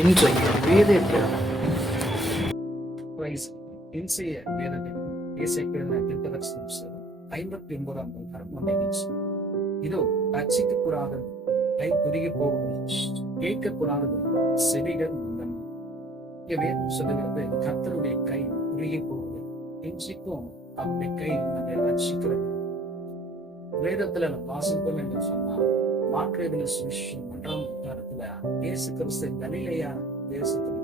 இன்றைய வேத தியானம். இன்றைய வேதத்தில் இசைக்கிழமை தீர்க்கதரிசனம் 59ஆம் அதிகாரம் இதோ ரட்சிக்கப்படாத கை குறுகி போவது, கேட்கக்கூடாதது செவிகள் முந்தன். இங்க வேதம் சொல்லுகிறது, கர்த்தருடைய கை குறுகி போவது. இன்றைக்கும் அவருடைய கை நம்மை ரட்சிக்கிறது. வேதத்துல நம்ம வாசிப்போம் என்று சொன்னால், மார்க்கு சுவிசேஷம் 1ஆம் அதிகாரத்துல இயேசு கிறிஸ்து கலிலேயா தேசத்துல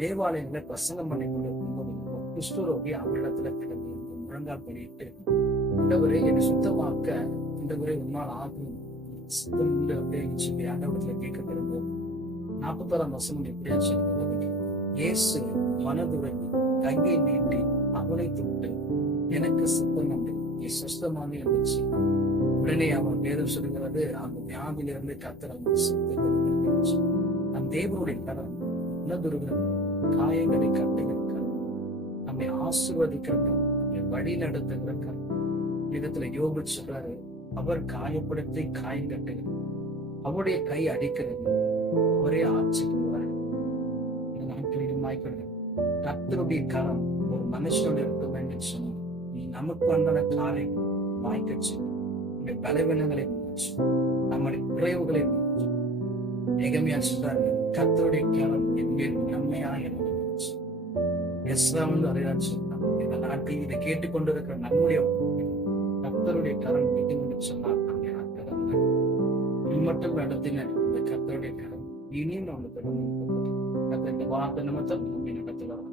தேவாலயங்களை பிரசங்கம் பண்ணி கொண்டிருக்கும்போது குஷ்டரோகி அவரிடத்துல கிடந்து முழங்கால் பண்ணிட்டு, இந்தவரை என்னை சுத்தமாக்க இந்தவரை உன்னால் ஆகும் சுத்தம் உண்டு அப்படின்னு சொல்லி ஆண்டவரத்துல கேட்கப்படுது. 46ஆம் வசனம் எப்படியா சொல்லுகிறது, இயேசு மனதுறங்கி கையை நீட்டி அவனை தொட்டு எனக்கு சுத்தம் உண்டு, நீ சுத்தமாக இருந்துச்சு. உடனே அவன் வேதம் சொல்லுகிறது, அந்த வியாதியிலிருந்து கர்த்தர் அவனை சுத்தப்படுத்தி நம் தேவனுடைய கரம் உணதுருகிறது, காயங்களை கட்டுகிற கரம், நம்மை ஆசீர்வதிக்கிற கரம், நம்மை வழி நடத்துகிற கரம். விதத்துல யோபு சொல்றாரு, அவர் காயப்படுத்தி காயம் கட்டுகிறது, அவருடைய கை அடிக்கிறது, அவரே ஆட்சிக்குவார். இந்த நாட்களில் மாய்க்கிறது கர்த்தருடைய கரம் ஒரு மனுஷனுடைய இருக்க வேண்டும் சொன்னோம். நீ நமக்கு வந்தான காரியங்கள் வாய்க்கச்சு, நம்முடைய பலவீனங்களை நம்முடைய குறைவுகளை எகமையா சொல்றாரு, கர்த்தருடைய கரம் என் மேல் நன்மையா இருந்துச்சு. எஸ்ரா அதைதான் சொன்னான். இந்த நாட்டில் இதை கேட்டுக்கொண்டிருக்கிற நம்முடைய கர்த்தருடைய கரம் என்று சொன்னார். இது மட்டும் நடத்தின இந்த கர்த்தருடைய கரம் இனியும் நம்ம தொடர்ந்து இந்த வார்த்தை நிமித்தம் நம்ம நடத்துகிறோம்.